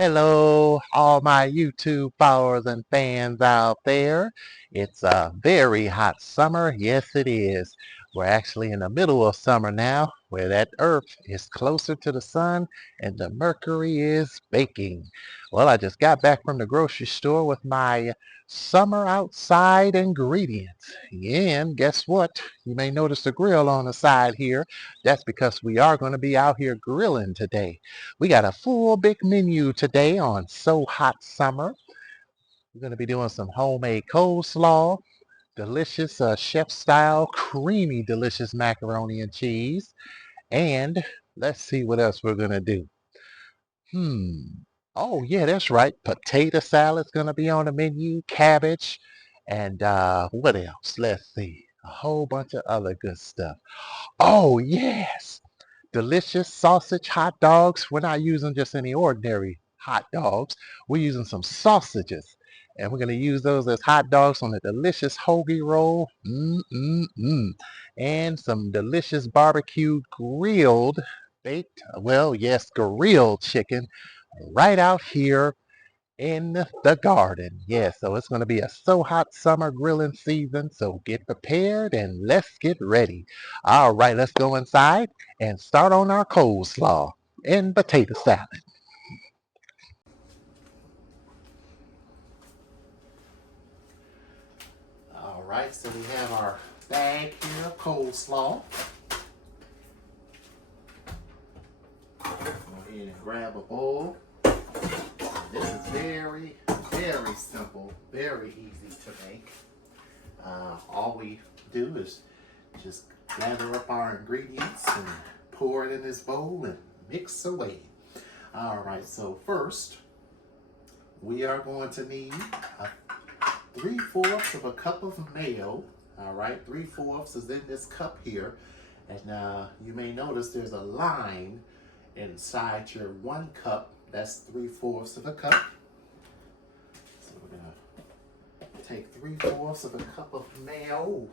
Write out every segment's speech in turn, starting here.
Hello, all my YouTube followers and fans out there. It's a very hot summer. Yes, it is. We're actually in the middle of summer now, where that Earth is closer to the sun and the mercury is baking. Well, I just got back from the grocery store with my summer outside ingredients. And guess what? You may notice the grill on the side here. That's because we are going to be out here grilling today. We got a full big menu today on So Hot Summer. We're going to be doing some homemade coleslaw, delicious chef-style, creamy, delicious macaroni and cheese. And let's see what else we're going to do. Hmm. Oh, yeah, that's right. Potato salad's going to be on the menu, cabbage, and what else? Let's see. A whole bunch of other good stuff. Oh, yes. Delicious sausage hot dogs. We're not using just any ordinary hot dogs. We're using some sausages. And we're going to use those as hot dogs on a delicious hoagie roll. Mm-mm-mm. And some delicious barbecue grilled, baked, well, yes, grilled chicken right out here in the garden. Yeah, so it's going to be a so hot summer grilling season. So get prepared and let's get ready. All right, let's go inside and start on our coleslaw and potato salad. All right, so we have our bag here of coleslaw. Go ahead and grab a bowl. This is very, very simple, very easy to make. All we do is just gather up our ingredients and pour it in this bowl and mix away. All right, so first we are going to need 3/4 of a cup of mayo. All right, 3/4 is in this cup here. And you may notice there's a line inside your 1 cup. That's 3/4 of a cup. So we're gonna take 3/4 of a cup of mayo.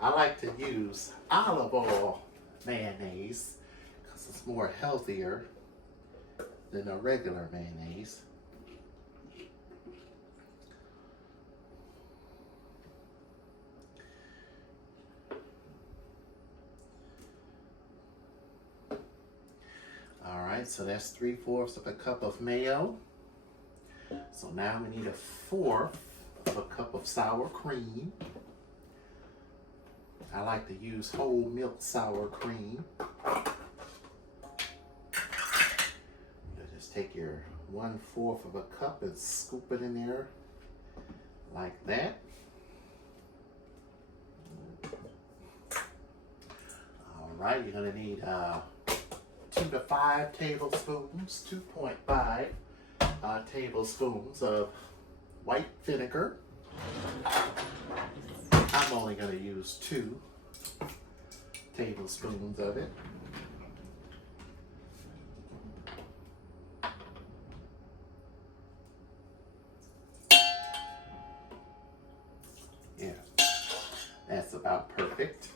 I like to use olive oil mayonnaise because it's more healthier than a regular mayonnaise. All right, so that's 3/4 of a cup of mayo. So now we need 1/4 of a cup of sour cream. I like to use whole milk sour cream. You just take your 1/4 of a cup and scoop it in there like that. All right, you're gonna need 2 to 5 tablespoons, 2.5 tablespoons of white vinegar. I'm only going to use 2 tablespoons of it. Yeah, that's about perfect.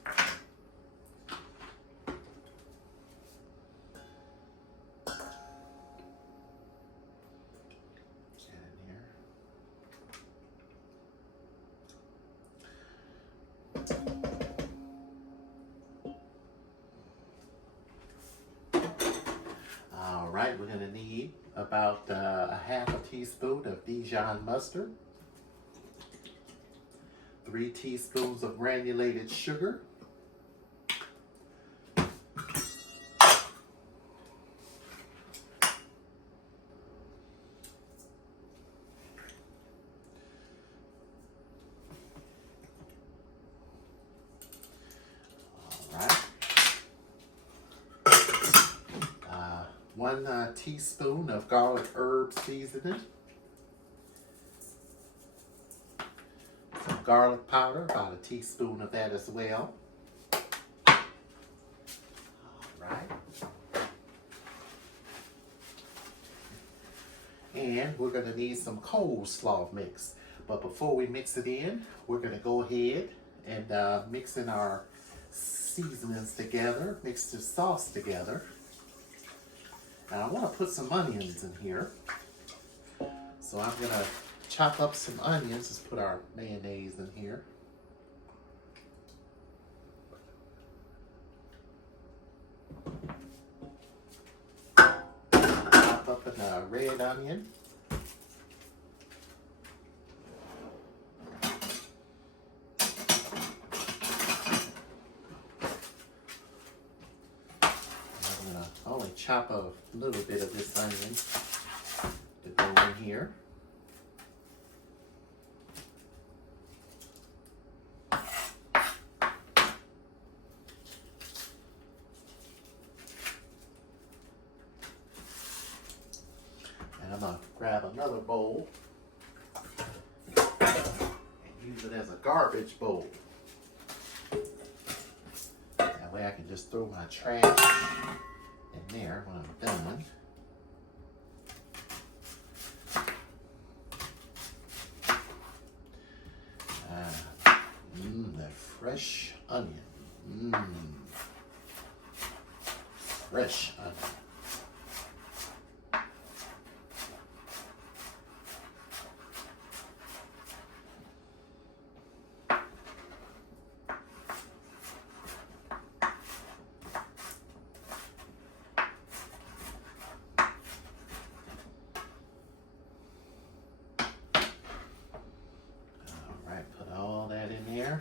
All right, we're going to need about a 1/2 teaspoon of Dijon mustard, 3 teaspoons of granulated sugar, all right, 1 teaspoon of garlic herb seasoning, garlic powder, about a teaspoon of that as well. Right. And we're going to need some coleslaw mix. But before we mix it in, we're going to go ahead and mix in our seasonings together, mix the sauce together. And I want to put some onions in here. So I'm going to chop up some onions. Let's put our mayonnaise in here. Chop up a red onion. I'm going to only chop a little bit of this onion to go in here. And I'm going to grab another bowl and use it as a garbage bowl. That way I can just throw my trash in there when I'm done. That fresh onion. Fresh onion. Put all that in there.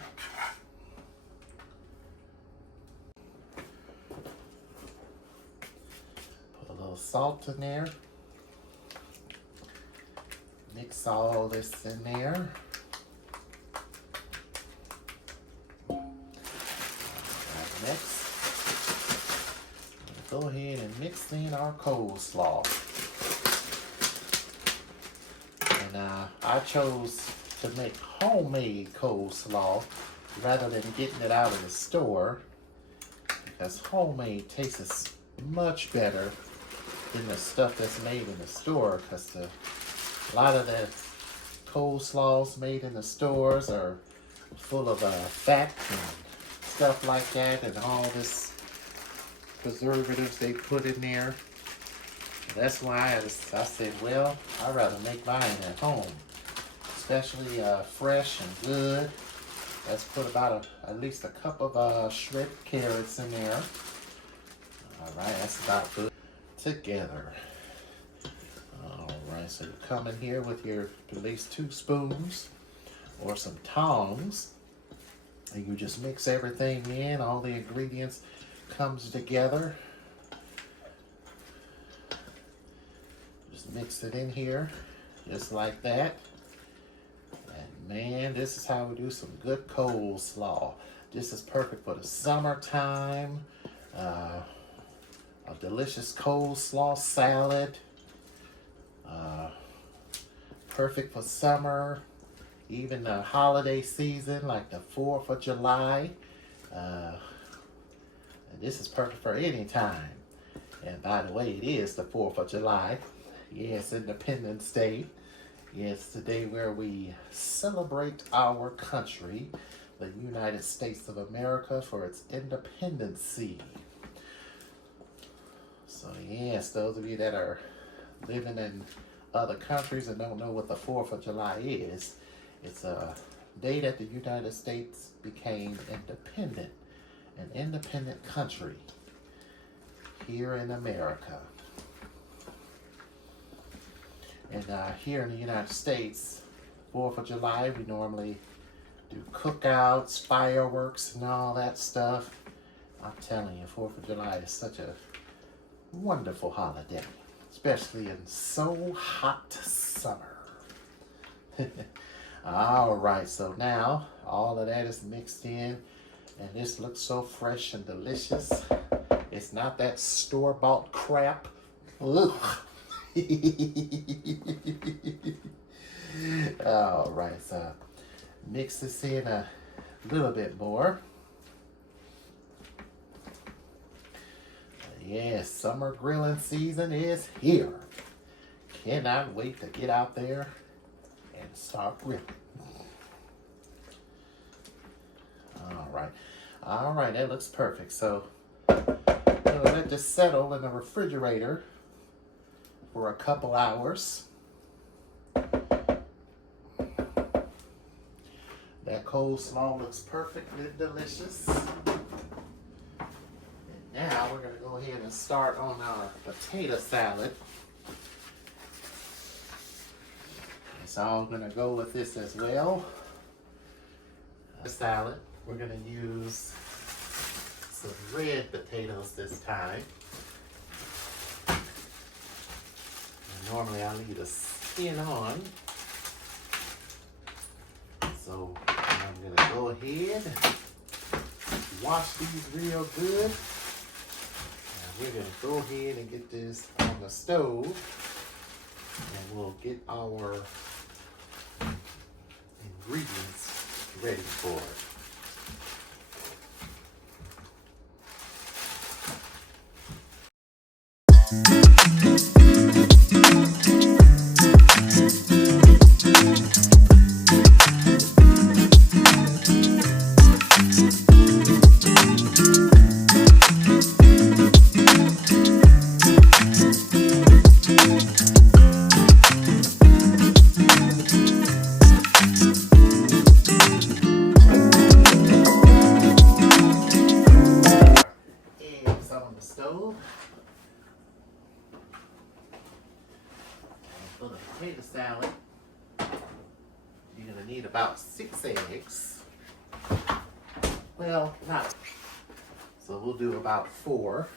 Put a little salt in there. Mix all this in there. Next, go ahead and mix in our coleslaw. And I chose to make homemade coleslaw rather than getting it out of the store, because homemade tastes much better than the stuff that's made in the store, because a lot of the coleslaws made in the stores are full of fat and stuff like that, and all this preservatives they put in there. That's why I said, well, I'd rather make mine at home, especially fresh and good. Let's put about at least a cup of shredded carrots in there. All right, that's about good together. All right, so you come in here with your at least 2 spoons or some tongs, and you just mix everything in. All the ingredients comes together. Just mix it in here, just like that. And man, this is how we do some good coleslaw. This is perfect for the summertime. A delicious coleslaw salad. Perfect for summer, even the holiday season like the 4th of July. And this is perfect for any time. And by the way, it is the 4th of July. Yes, Independence Day. Yes, today where we celebrate our country, the United States of America, for its independency. So yes, those of you that are living in other countries and don't know what the 4th of July is, it's a day that the United States became independent, an independent country here in America. And here in the United States, 4th of July, we normally do cookouts, fireworks, and all that stuff. I'm telling you, 4th of July is such a wonderful holiday, especially in so hot summer. All right, so now all of that is mixed in, and this looks so fresh and delicious. It's not that store-bought crap. Ugh. All right, so Mix this in a little bit more. Yes, summer grilling season is here. Cannot wait to get out there and start grilling. All right, that looks perfect. So we'll let this settle in the refrigerator for a couple hours. That coleslaw looks perfectly delicious. And now we're going to go ahead and start on our potato salad. It's all going to go with this as well. The salad, we're going to use some red potatoes this time. And normally I leave the skin on. So I'm going to go ahead and wash these real good. And we're going to go ahead and get this on the stove. And we'll get our ingredients ready for it. For the potato salad, you're going to need about 6 eggs. Well, not. So we'll do about 4.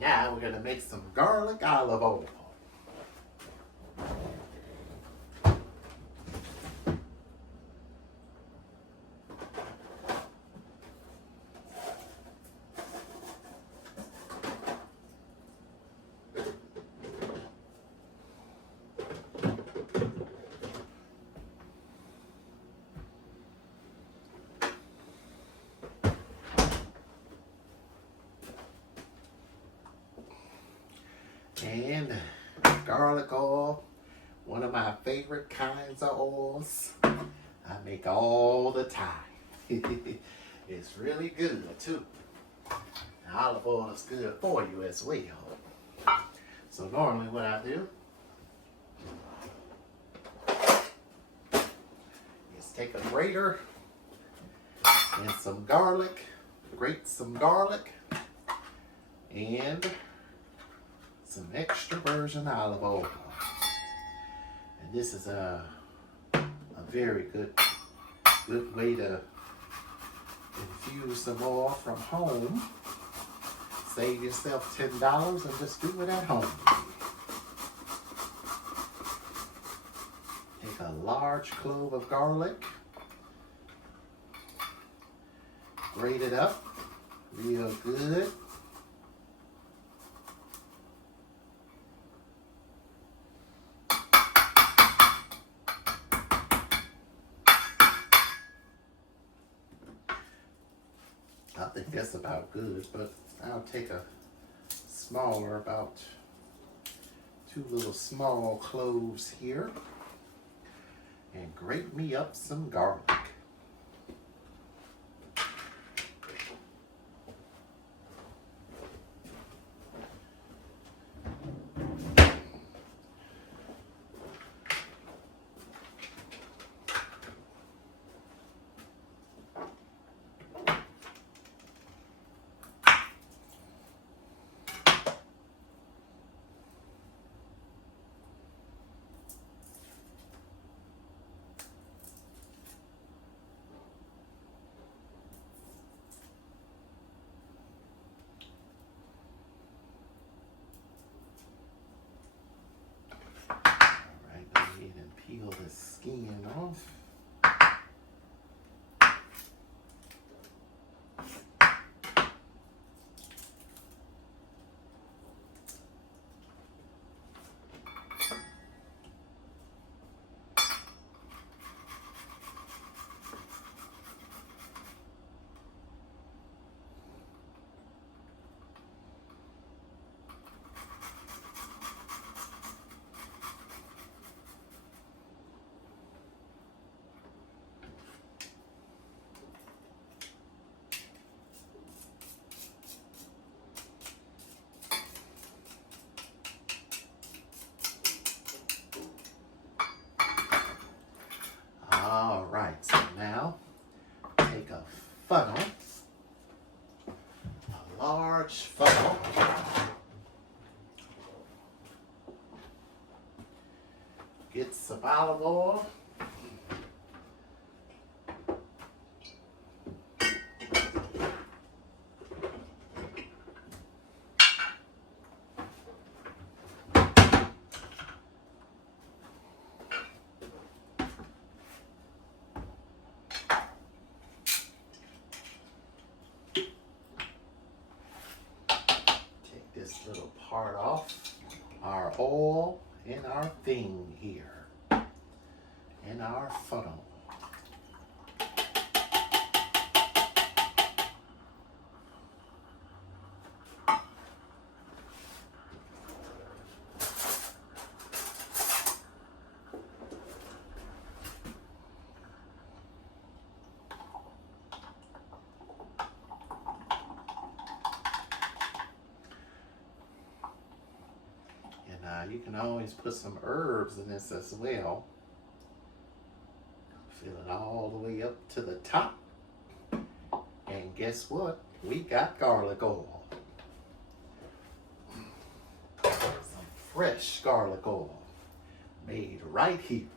Now we're going to make some garlic olive oil. And garlic oil, one of my favorite kinds of oils. I make all the time. It's really good too. And olive oil is good for you as well. So normally what I do is take a grater and some garlic, grate some garlic, and some extra virgin olive oil. And this is a very good way to infuse some oil from home. Save yourself $10 and just do it at home. Take a large clove of garlic, grate it up real good. I think that's about good, but I'll take a smaller, about 2 little small cloves here, and grate me up some garlic. large funnel. Get some olive oil. This little part off, our oil in our thing here, in our funnel. You can always put some herbs in this as well. Fill it all the way up to the top. And guess what? We got garlic oil. Some fresh garlic oil made right here.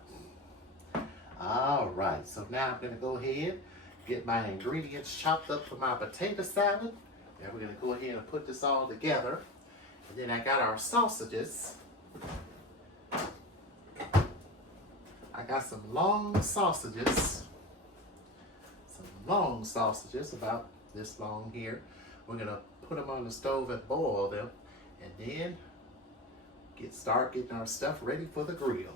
All right, so now I'm going to go ahead get my ingredients chopped up for my potato salad. And we're going to go ahead and put this all together. And then I got our sausages. I got some long sausages. About this long here. We're gonna put them on the stove and boil them, and then start getting our stuff ready for the grill.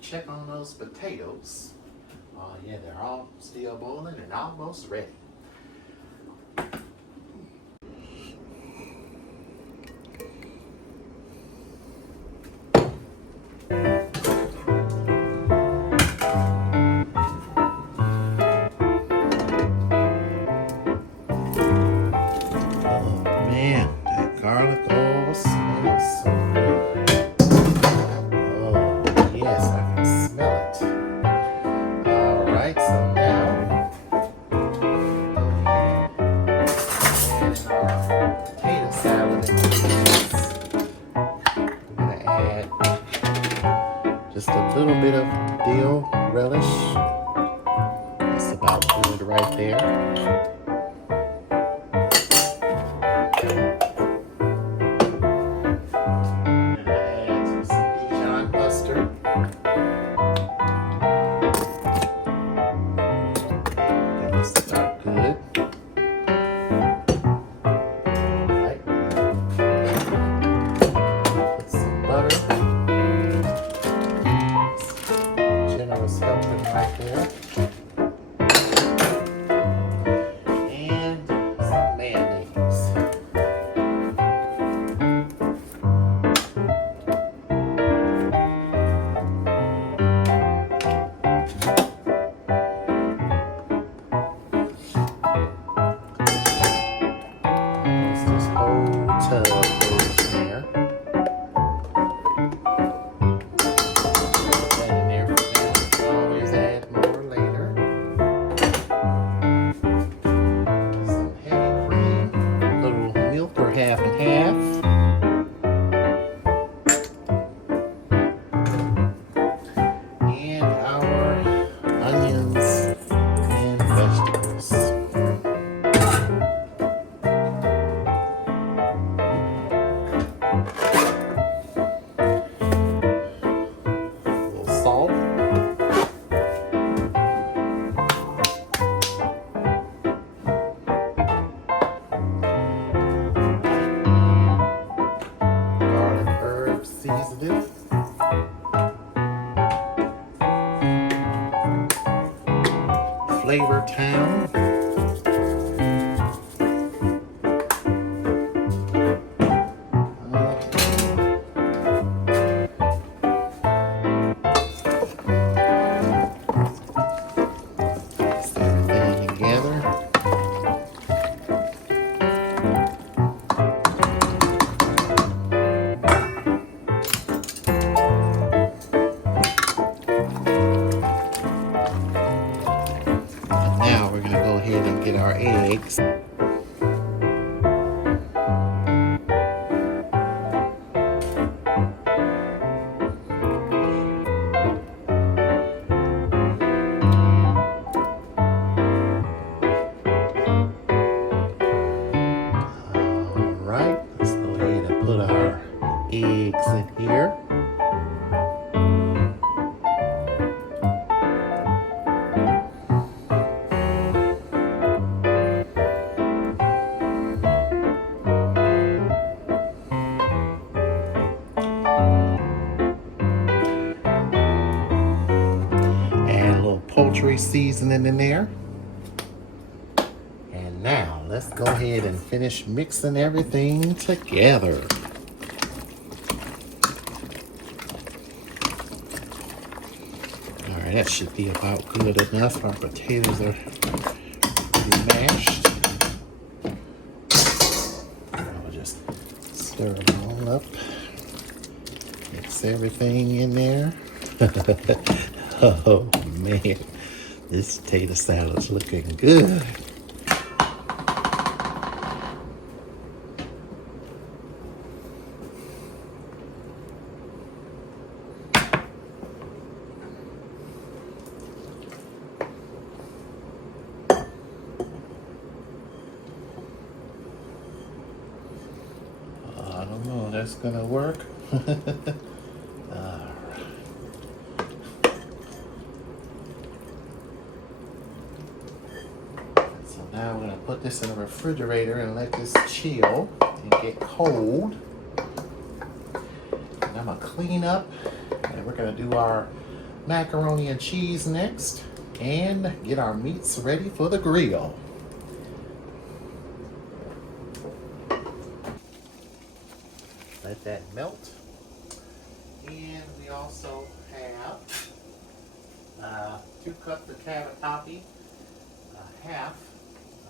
Check on those potatoes. Oh yeah, they're all still boiling and almost ready. Oh man, that garlic oil smells so good. Oh yes, I can smell it. Alright, so now Just a little bit of dill relish. That's about good right there. And add some Dijon mustard. That's about good. Alright. Put some butter. Generous helping right there. And some mayonnaise. This whole tub goes in there. Put that in there for now. You can always add more later. Some heavy cream, a little milk or half and half. And our onions and vegetables. Salt. Garlic herb seasoning. Flavor Town. Mix everything together. And now we're going to go ahead and get our eggs. Alright, let's go ahead and put our eggs in here. Add a little poultry seasoning in there. And now let's go ahead and finish mixing everything together. Alright, that should be about good enough. Our potatoes are pretty mashed. I'll just stir them all up. Mix everything in there. Oh man, this potato salad's looking good. I don't know, that's gonna work. So now we're gonna put this in the refrigerator and let this chill and get cold. And I'm gonna clean up, and we're gonna do our macaroni and cheese next and get our meats ready for the grill. Let that melt. And we also have 2 cups of cavatappi, half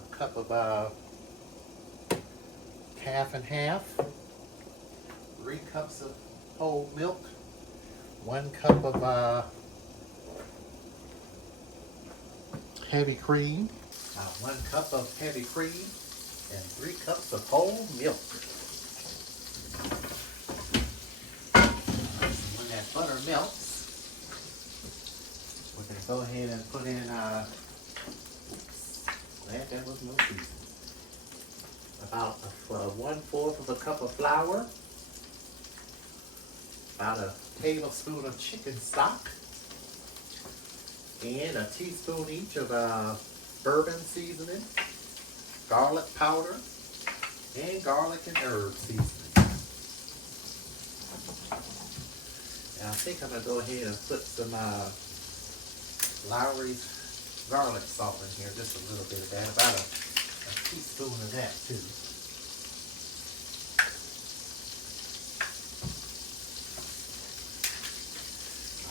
a cup of half and half, 3 cups of whole milk, 1 cup of heavy cream, 1 cup of heavy cream, and 3 cups of whole milk. When that butter melts, Go ahead and put in, oops, glad that was no seasoning. About 1/4 of a cup of flour, about a tablespoon of chicken stock, and a teaspoon each of bourbon seasoning, garlic powder, and garlic and herb seasoning. And I think I'm going to go ahead and put some Lowry's garlic salt in here, just a little bit of that, about a teaspoon of that too.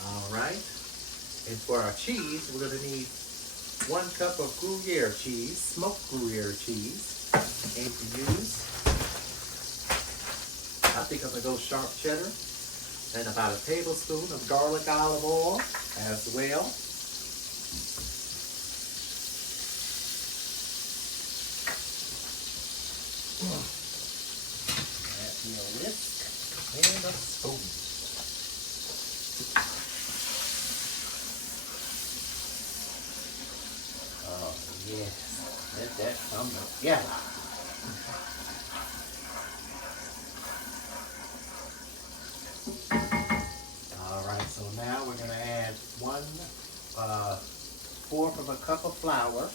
All right, and for our cheese, we're going to need 1 cup of Gruyere cheese, smoked Gruyere cheese, and to use, I think I'm going to go sharp cheddar, and about a tablespoon of garlic olive oil as well. Add me a whisk and a spoon. Oh yes, let that come together. All right, so now we're going to add 1/4 of a cup of flour.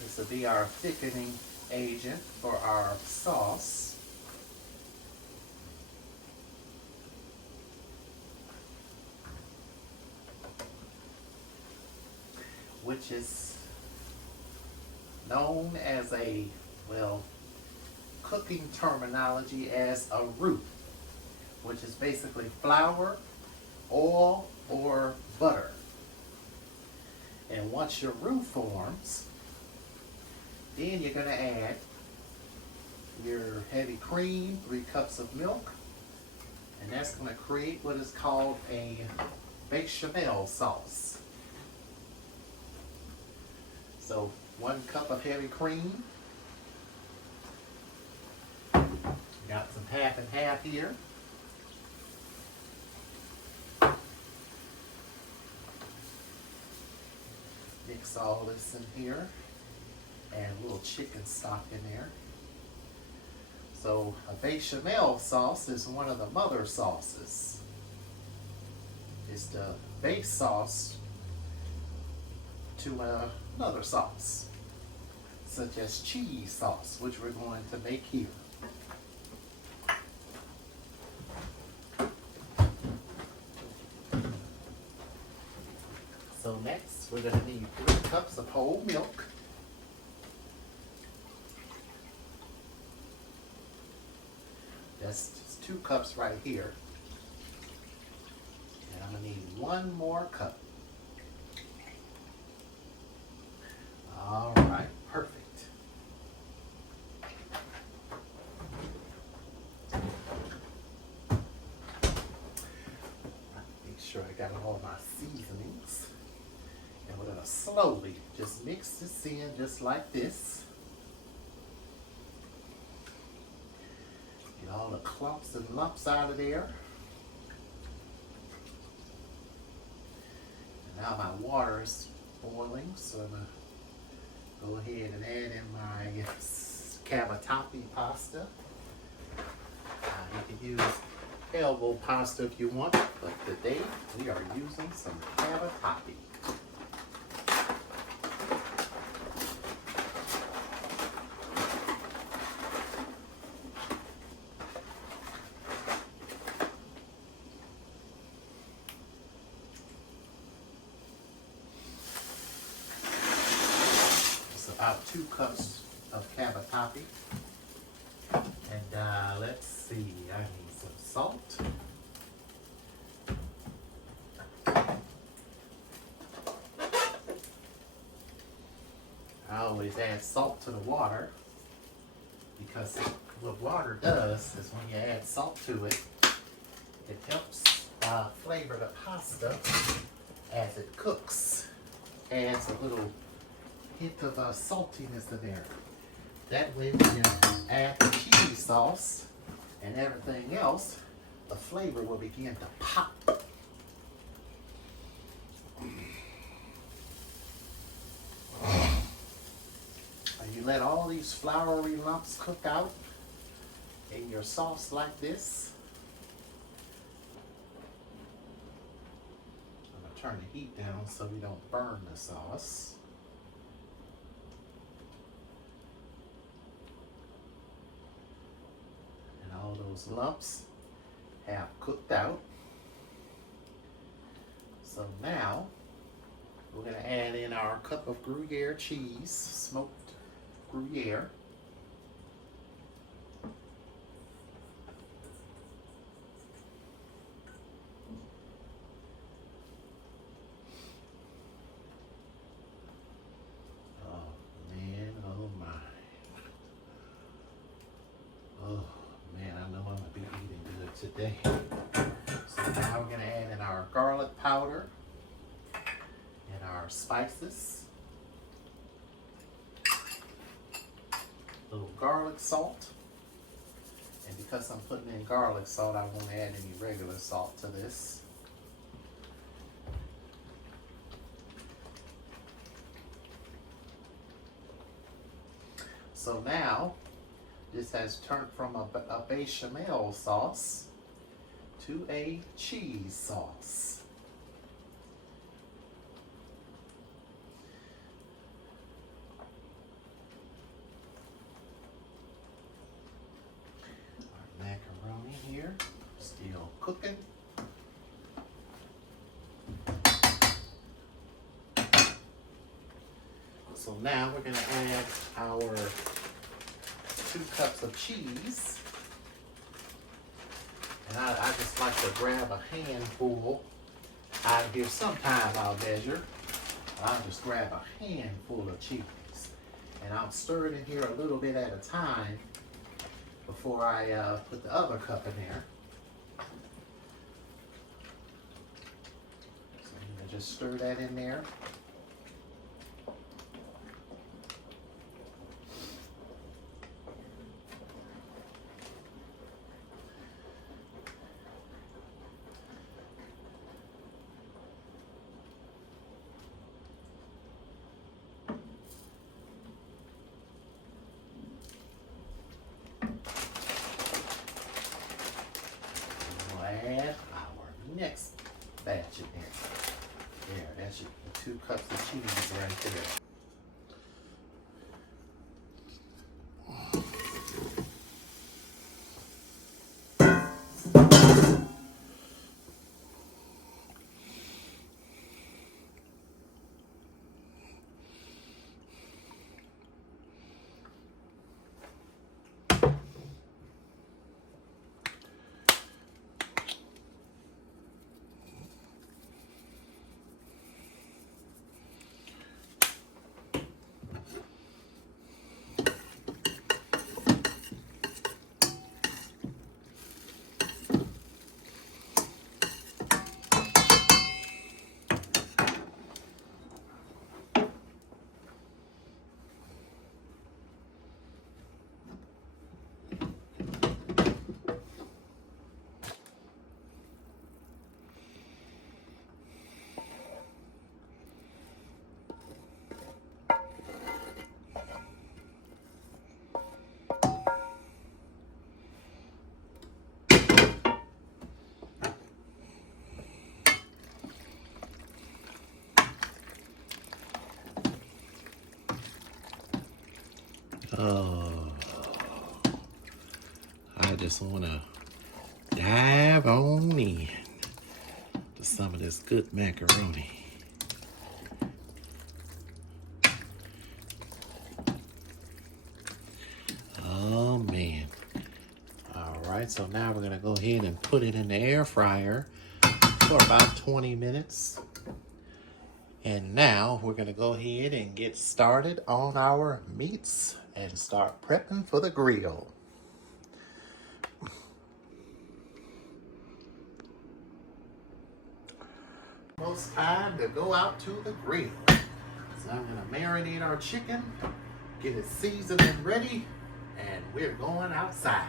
This will be our thickening agent for our sauce. Which is known as cooking terminology as a roux, which is basically flour, oil, or butter. And once your roux forms, then you're going to add your heavy cream, 3 cups of milk, and that's going to create what is called a bechamel sauce. So 1 cup of heavy cream, got some half and half here. Mix all this in here. Add a little chicken stock in there. So a bechamel sauce is one of the mother sauces. It's the base sauce to another sauce, such as cheese sauce, which we're going to make here. So next, we're going to need 3 cups of whole milk. That's just 2 cups right here. And I'm going to need 1 more cup. All right, perfect. Make sure I got all my seasonings. And we're going to slowly just mix this in just like this. Get all the clumps and lumps out of there. And now my water is boiling, so I'm going to go ahead and add in my cavatappi pasta. You can use elbow pasta if you want, but today we are using some cavatappi. About 2 cups of cavatappi. And let's see, I need some salt. I always add salt to the water because what water does is when you add salt to it, it helps flavor the pasta as it cooks. Adds a little hint of saltiness in there. That way we can add the cheese sauce and everything else, the flavor will begin to pop. And you let all these floury lumps cook out in your sauce like this. I'm going to turn the heat down so we don't burn the sauce. And all those lumps have cooked out. So now we're going to add in our cup of Gruyere cheese, smoked Gruyere. Oh man, oh my. Oh man, I know I'm going to be eating good today. So now we're going to add in our garlic powder and our spices. A little garlic salt. And because I'm putting in garlic salt, I won't add any regular salt to this. So now, this has turned from a bechamel sauce to a cheese sauce. Our macaroni here, still cooking. So now we're going to add our 2 cups of cheese. And I just like to grab a handful out of here. Sometimes I'll measure. I'll just grab a handful of cheese. And I'll stir it in here a little bit at a time before I put the other cup in there. So I'm going to just stir that in there. Add our next batch in there. There, that's your 2 cups of cheese right there. Oh, I just want to dive on in to some of this good macaroni. Oh man. All right, so now we're going to go ahead and put it in the air fryer for about 20 minutes. And now we're going to go ahead and get started on our meats and start prepping for the grill. Almost time to go out to the grill. So I'm going to marinate our chicken Get it seasoned and ready, and we're going outside.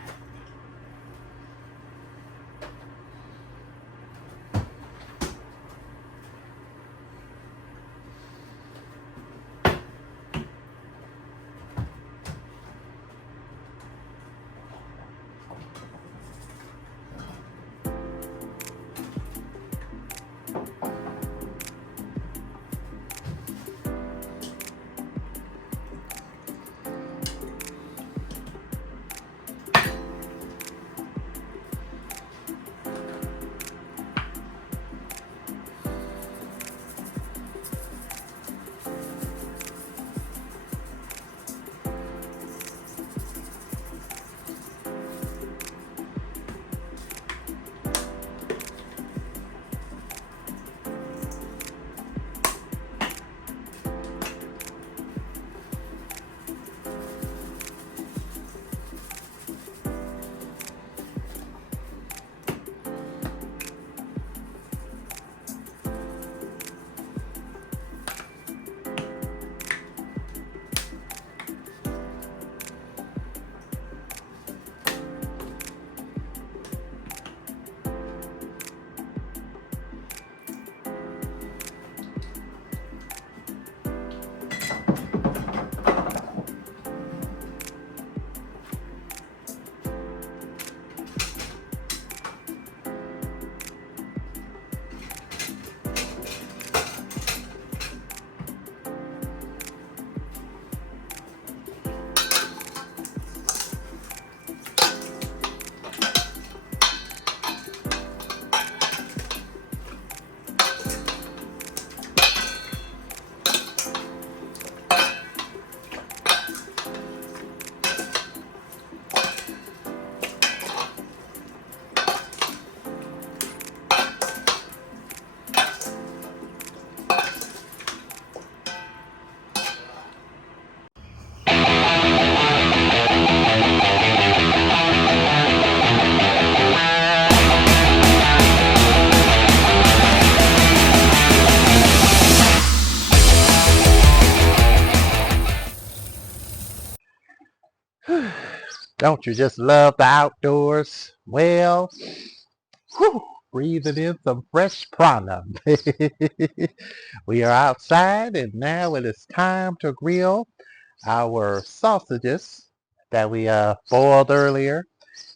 Don't you just love the outdoors? Well, whew, breathing in some fresh prana. We are outside, and now it is time to grill our sausages that we boiled earlier,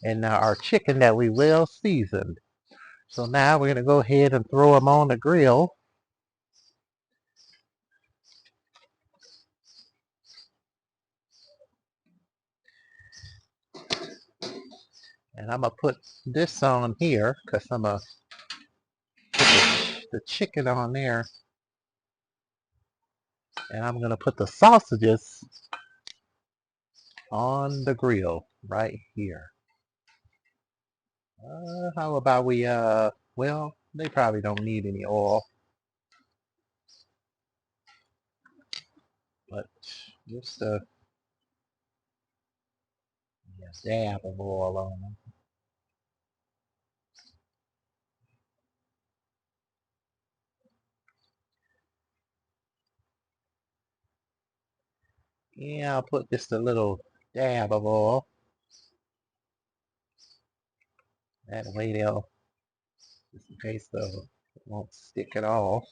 and our chicken that we well seasoned. So now we're going to go ahead and throw them on the grill. And I'm going to put this on here because I'm going to put the chicken on there. And I'm going to put the sausages on the grill right here. How about we, well, they probably don't need any oil. But just a dab of oil on them. Yeah, I'll put just a little dab of oil. That way they'll, just in case it won't stick at all.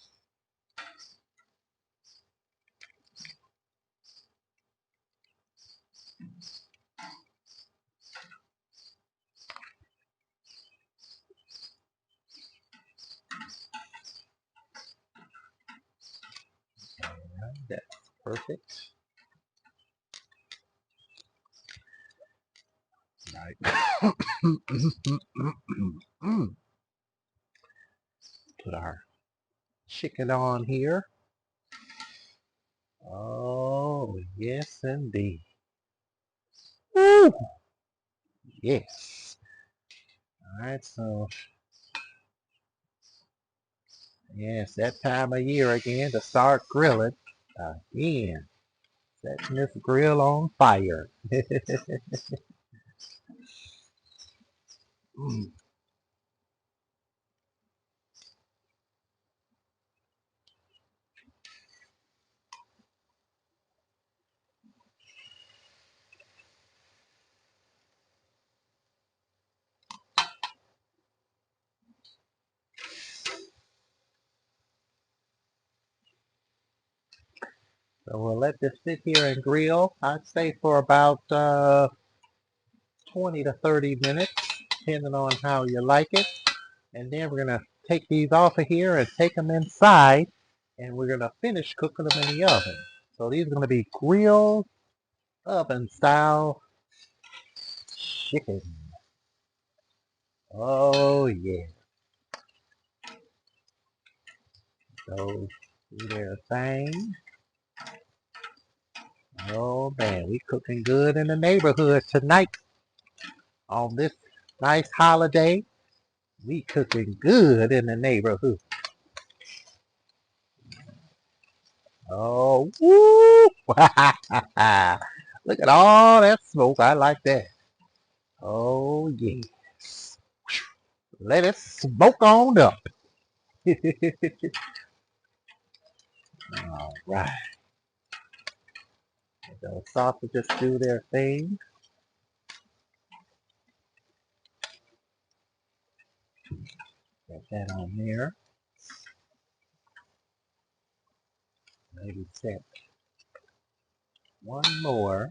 Alright, that's perfect. Right. Put our chicken on here. Oh, yes indeed. Woo! Yes. Alright, so yes, that time of year again to start grilling again. Setting this grill on fire. Mm. So we'll let this sit here and grill, I'd say for about 20 to 30 minutes, depending on how you like it. And then we're going to take these off of here and take them inside, and we're going to finish cooking them in the oven. So these are going to be grilled oven style chicken. Oh yeah. So do their thing. Oh man, we cooking good in the neighborhood tonight on this nice holiday. We cooking good in the neighborhood. Oh, woo! Look at all that smoke. I like that. Oh, yes. Let it smoke on up. All right. Those sausages do their thing. Get that on there. Maybe set one more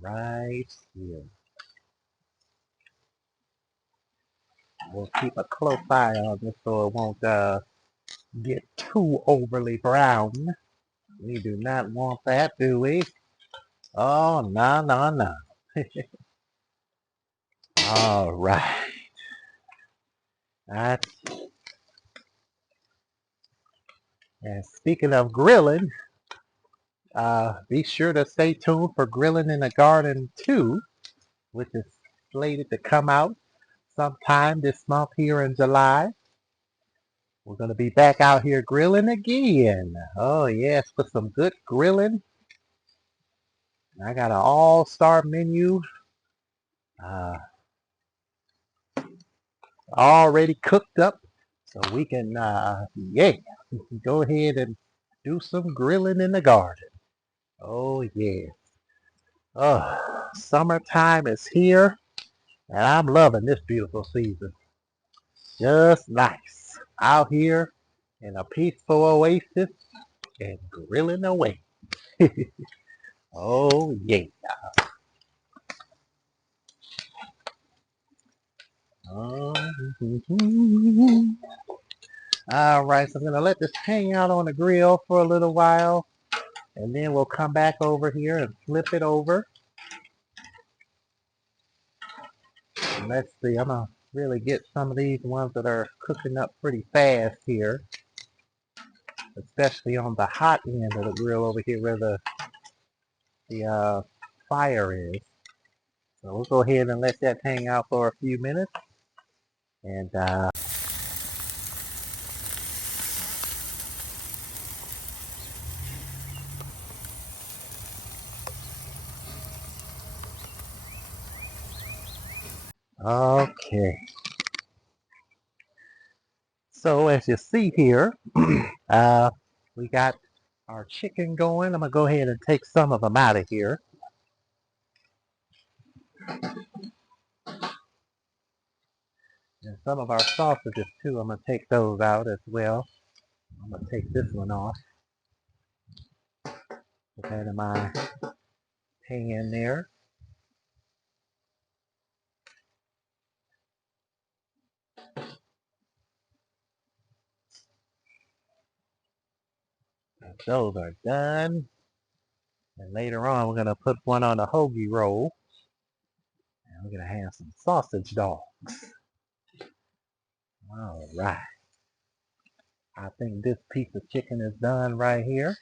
right here. We'll keep a close eye on this so it won't get too overly brown. We do not want that, do we? Oh, no, no, no. All right. That's, and speaking of grilling, be sure to stay tuned for Grilling in the Garden 2, which is slated to come out sometime this month here in July. We're going to be back out here grilling again. Oh, yes, with some good grilling. I got an all-star menu uh, already cooked up. So we can, we can go ahead and do some grilling in the garden. Oh, yeah. Oh, summertime is here, and I'm loving this beautiful season. Just nice. Out here in a peaceful oasis and grilling away. Oh, yeah. Oh, all right, so I'm going to let this hang out on the grill for a little while, and then we'll come back over here and flip it over. And let's see, I'm going to really get some of these ones that are cooking up pretty fast here, especially on the hot end of the grill over here where the fire is. So we'll go ahead and let that hang out for a few minutes. And okay. So as you see here, we got our chicken going. I'm gonna go ahead and take some of them out of here. And some of our sausages too, I'm gonna take those out as well. I'm gonna take this one off. Put that in my pan there. Those are done. And later on, we're gonna put one on a hoagie roll. And we're gonna have some sausage dogs. All right. I think this piece of chicken is done right here.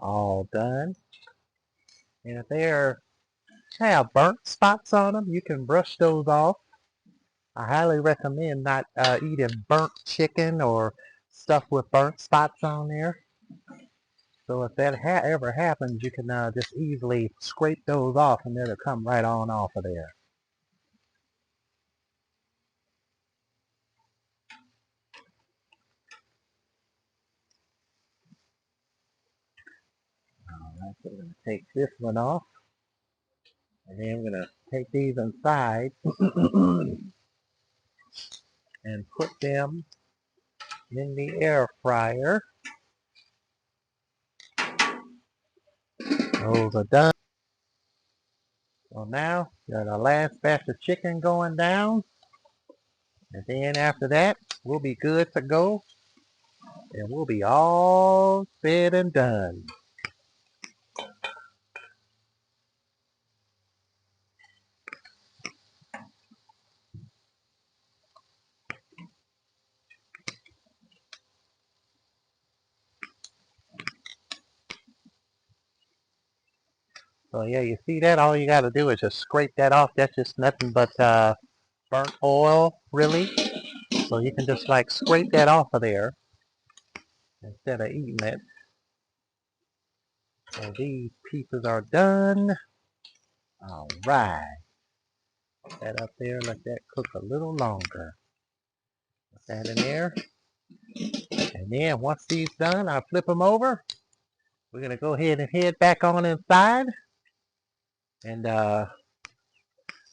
All done. And if they have burnt spots on them, you can brush those off. I highly recommend not eating burnt chicken or stuff with burnt spots on there. So if that ever happens, you can just easily scrape those off and it'll come right on off of there. Alright, so we're going to take this one off. And then we're going to take these inside and put them in the air fryer. Those are done. So now, got our last batch of chicken going down. And then after that, we'll be good to go. And we'll be all said and done. So yeah, you see that? All you got to do is just scrape that off. That's just nothing but burnt oil, really. So you can just like scrape that off of there instead of eating it. So these pieces are done. All right. Put that up there. Let that cook a little longer. Put that in there. And then once these done, I'll flip them over. We're going to go ahead and head back on inside and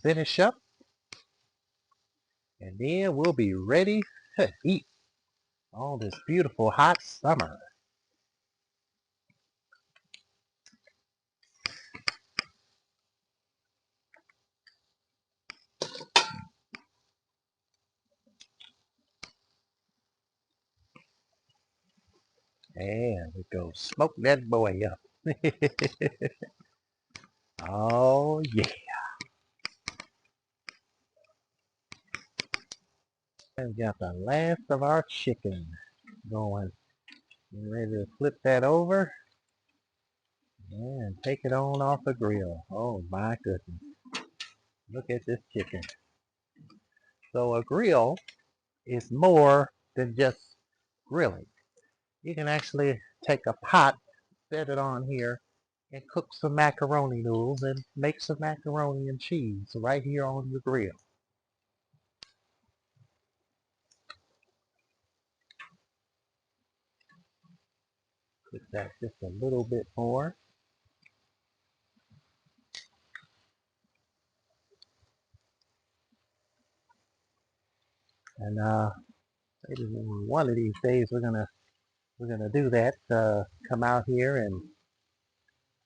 finish up. And then we'll be ready to eat all this beautiful hot summer. And we go smoke that boy up. Oh yeah. And we got the last of our chicken going. Get ready to flip that over and take it on off the grill. Oh my goodness. Look at this chicken. So a grill is more than just grilling. You can actually take a pot, set it on here, and cook some macaroni noodles and make some macaroni and cheese right here on the grill. Cook that just a little bit more. And maybe one of these days we're gonna do that. Come out here and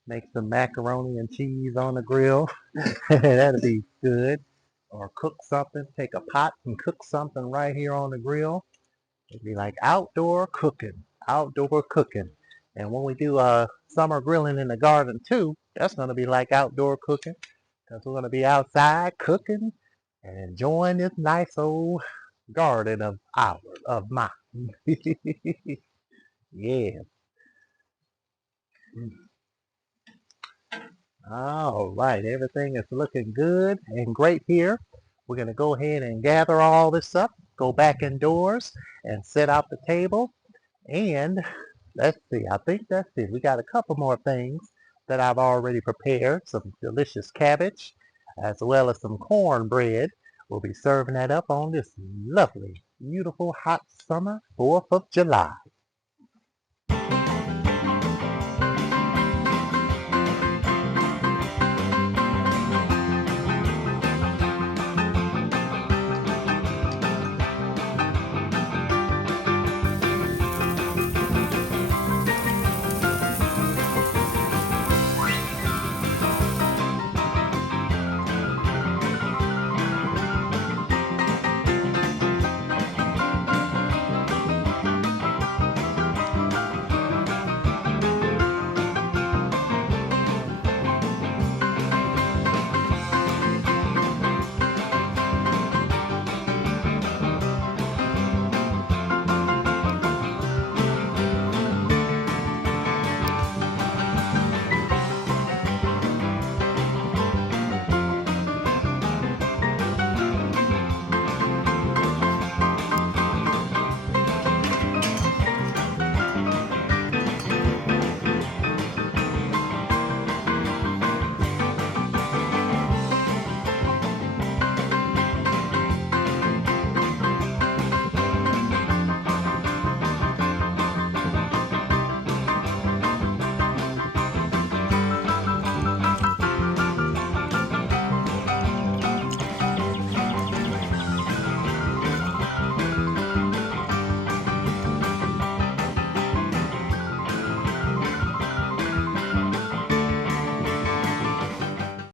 make some macaroni and cheese on the grill. That'll be good. Or cook something. Take a pot and cook something right here on the grill. It'd be like outdoor cooking. Outdoor cooking. And when we do summer grilling in the garden too, that's gonna be like outdoor cooking. Because we're gonna be outside cooking and enjoying this nice old garden of ours, of mine. Yeah. All right, everything is looking good and great here. We're going to go ahead and gather all this up, go back indoors and set out the table. And let's see, I think that's it. We got a couple more things that I've already prepared. Some delicious cabbage as well as some cornbread. We'll be serving that up on this lovely, beautiful, hot summer 4th of July.